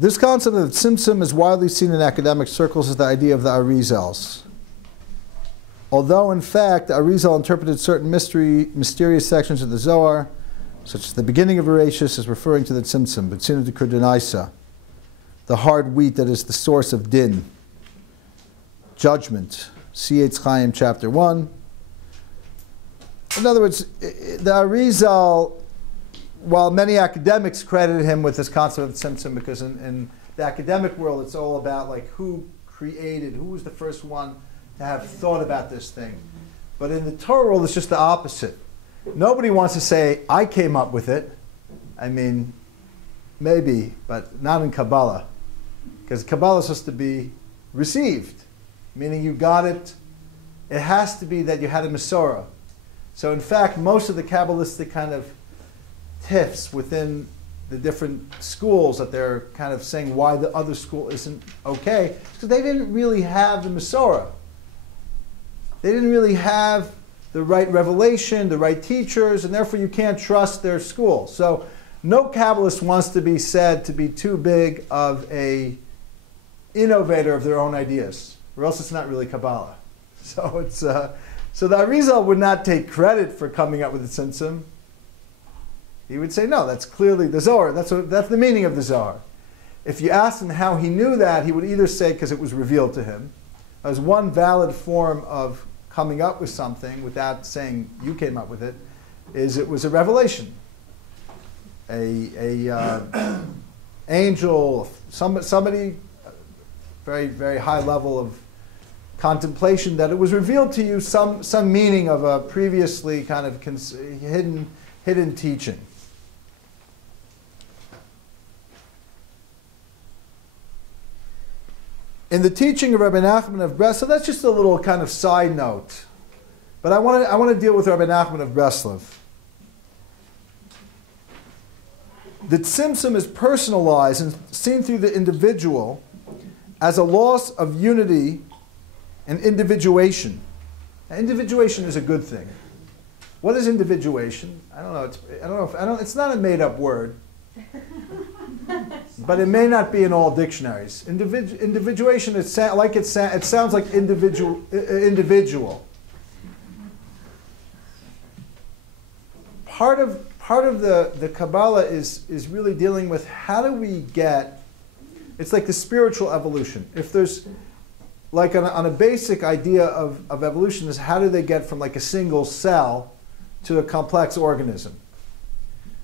This concept of tzimtzum is widely seen in academic circles as the idea of the Arizals. Although, in fact, the Arizal interpreted certain mysterious sections of the Zohar, such as the beginning of Bereshis, as referring to the tzimtzum, b'tzinu de kurdenaisa, the hard wheat that is the source of din, judgment, see Eitz Chaim, chapter 1. In other words, the Arizal, while many academics credit him with this concept of tzimtzum, because in the academic world it's all about like who was the first one to have thought about this thing. But in the Torah world it's just the opposite. Nobody wants to say, I came up with it. I mean, maybe, but not in Kabbalah. Because Kabbalah is supposed to be received, meaning you got it. It has to be that you had a Masorah. So in fact, most of the Kabbalistic kind of tiffs within the different schools that they're kind of saying why the other school isn't okay, because they didn't really have the Masorah. They didn't really have the right revelation, the right teachers, and therefore you can't trust their school. So no Kabbalist wants to be said to be too big of a innovator of their own ideas, or else it's not really Kabbalah. So it's so the Arizal would not take credit for coming up with the tzimtzum. He would say, no, that's clearly the Zohar. That's the meaning of the Zohar. If you asked him how he knew that, he would either say because it was revealed to him, as one valid form of coming up with something without saying you came up with it, is it was a revelation. A angel, somebody, very, very high level of contemplation, that it was revealed to you some meaning of a previously kind of hidden teaching. In the teaching of Rabbi Nachman of Breslov, that's just a little kind of side note, but I want to deal with Rabbi Nachman of Breslov. The tzimtzum is personalized and seen through the individual as a loss of unity and individuation. Now, individuation is a good thing. What is individuation? I don't know. It's not a made-up word, but it may not be in all dictionaries. Individuation. It sounds like individual. Part of the Kabbalah is really dealing with how do we get. It's like the spiritual evolution. If there's like on a basic idea of evolution is how do they get from like a single cell to a complex organism.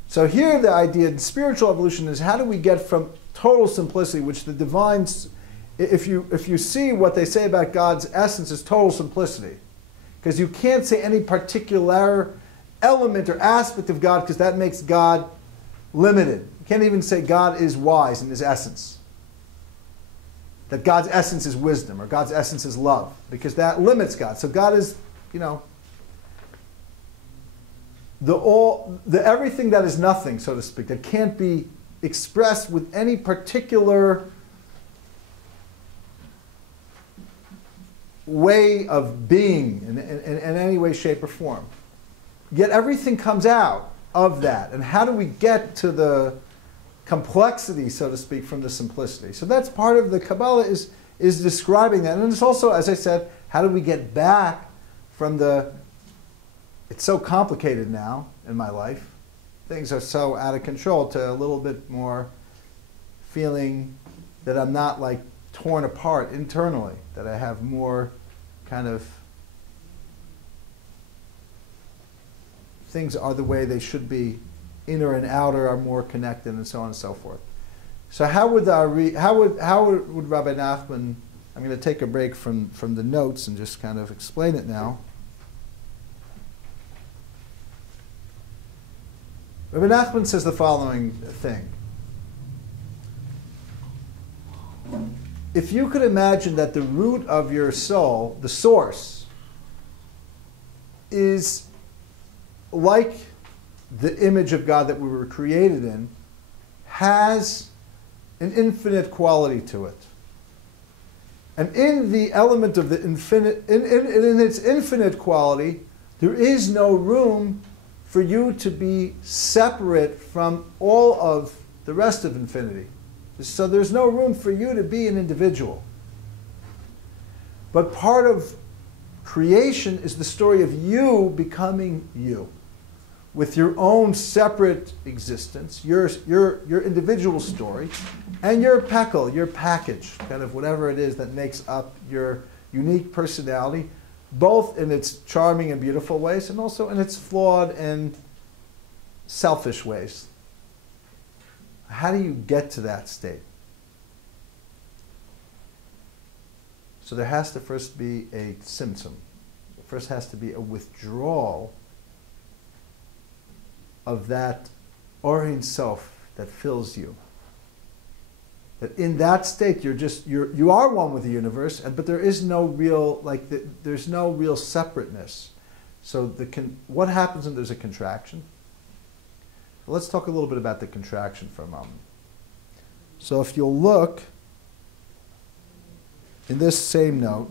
So here the idea in spiritual evolution is how do we get from total simplicity, which the divines, if you see what they say about God's essence is total simplicity, because you can't say any particular element or aspect of God because that makes God limited. You can't even say God is wise in his essence. That God's essence is wisdom or God's essence is love, because that limits God. So God is, the everything that is nothing, so to speak, that can't be expressed with any particular way of being in any way, shape, or form. Yet everything comes out of that. And how do we get to the complexity, so to speak, from the simplicity? So that's part of the Kabbalah is describing that. And it's also, as I said, how do we get back from it's so complicated now in my life. Things are so out of control, to a little bit more feeling that I'm not like torn apart internally, that I have more kind of things are the way they should be, inner and outer are more connected, and so on and so forth. So how would Rabbi Nachman, I'm going to take a break from the notes and just kind of explain it now. Rabbi Nachman says the following thing. If you could imagine that the root of your soul, the source, is like the image of God that we were created in, has an infinite quality to it. And in the element of the infinite, in its infinite quality, there is no room for you to be separate from all of the rest of infinity. So there's no room for you to be an individual. But part of creation is the story of you becoming you, with your own separate existence, your individual story, and your pekel, your package, kind of whatever it is that makes up your unique personality, both in its charming and beautiful ways, and also in its flawed and selfish ways. How do you get to that state? So there has to first be a tzimtzum. There first has to be a withdrawal of that Orin Sof that fills you. That in that state you are one with the universe, but there is no real there's no real separateness. So what happens when there's a contraction? Well, let's talk a little bit about the contraction for a moment. So if you'll look in this same note,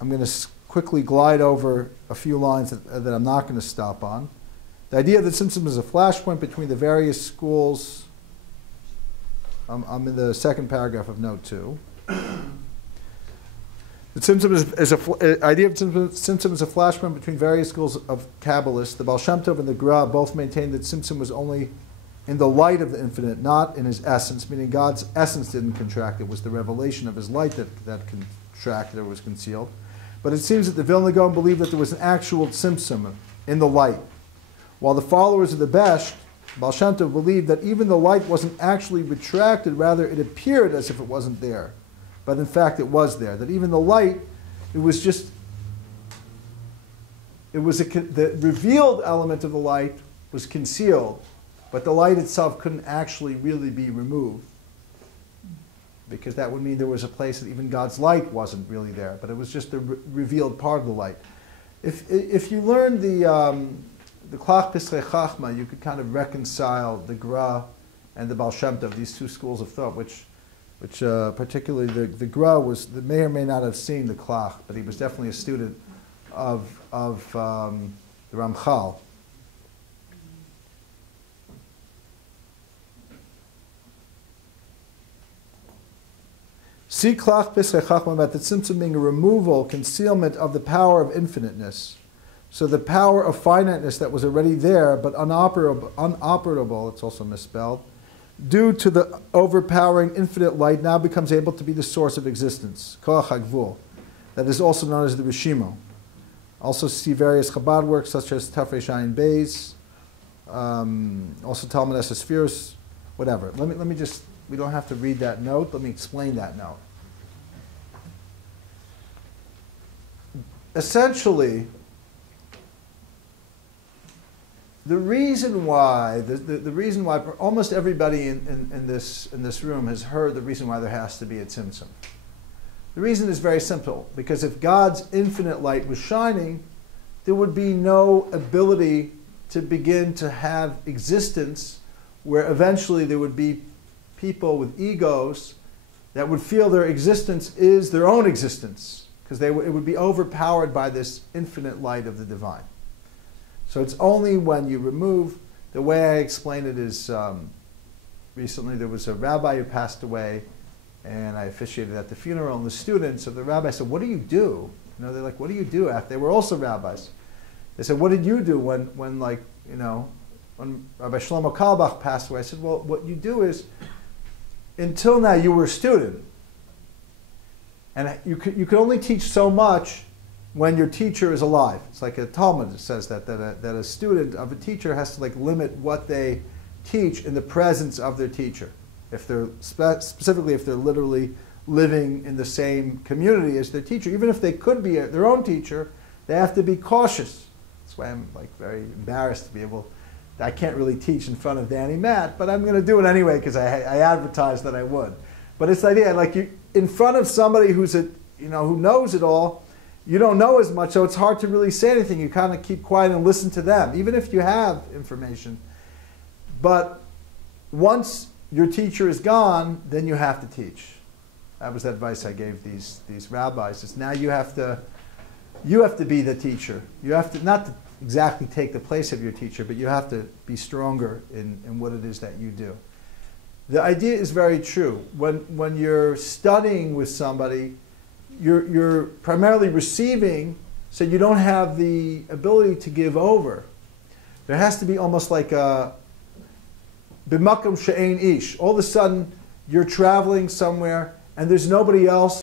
I'm going to quickly glide over a few lines that I'm not going to stop on. The idea that Tzimtzum is a flashpoint between the various schools. I'm in the second paragraph of note 2. The Tzimtzum idea of Tzimtzum is a flashpoint between various schools of Kabbalists. The Baal Shem Tov and the Gra both maintained that Tzimtzum was only in the light of the infinite, not in his essence, meaning God's essence didn't contract. It was the revelation of his light that contracted or was concealed. But it seems that the Vilna Gaon believed that there was an actual Tzimtzum in the light, while the followers of the Besht, Baal Shem Tov, believed that even the light wasn't actually retracted, rather it appeared as if it wasn't there. But in fact it was there. That even the light, the revealed element of the light was concealed, but the light itself couldn't actually really be removed, because that would mean there was a place that even God's light wasn't really there, but it was just the revealed part of the light. If you learn the Klach Pisrei Chachma, you could kind of reconcile the Gra and the Baal Shem Tov, these two schools of thought, which particularly the Gra may or may not have seen the Klach, but he was definitely a student of the Ramchal. See Klach Pisrei Chachma about the Tzimtzum being a removal, concealment of the power of infiniteness. So the power of finiteness that was already there, but unoperable, it's also misspelled, due to the overpowering infinite light, now becomes able to be the source of existence. Koach HaGvul. That is also known as the Rishimo. Also see various Chabad works such as Tafrei Shayin Beis, also Talmud Esespheros, whatever. Let me just, we don't have to read that note, let me explain that note. Essentially, the reason why almost everybody in this room has heard the reason why there has to be a tzimtzum. The reason is very simple, because if God's infinite light was shining, there would be no ability to begin to have existence where eventually there would be people with egos that would feel their existence is their own existence, because it would be overpowered by this infinite light of the divine. So it's only when you remove, the way I explain it is, recently there was a rabbi who passed away, and I officiated at the funeral, and the students of the rabbi said, "What do you do?" You know, they're like, "What do you do?" After they were also rabbis. They said, "What did you do when Rabbi Shlomo Carlebach passed away?" I said, "Well, what you do is, until now you were a student, and you could only teach so much when your teacher is alive." It's like a Talmud that says that a student of a teacher has to limit what they teach in the presence of their teacher. If they're specifically if they're literally living in the same community as their teacher, even if they could be their own teacher, they have to be cautious. That's why I'm very embarrassed to be able. I can't really teach in front of Danny Matt, but I'm going to do it anyway because I advertised that I would. But it's the idea, you in front of somebody who knows it all. You don't know as much, so it's hard to really say anything. You kind of keep quiet and listen to them, even if you have information. But once your teacher is gone, then you have to teach. That was the advice I gave these rabbis. It's now you have to be the teacher. You have to not to exactly take the place of your teacher, but you have to be stronger in what it is that you do. The idea is very true. When you're studying with somebody, you're primarily receiving, so you don't have the ability to give over. There has to be almost like a b'makom she'ein ish. All of a sudden, you're traveling somewhere and there's nobody else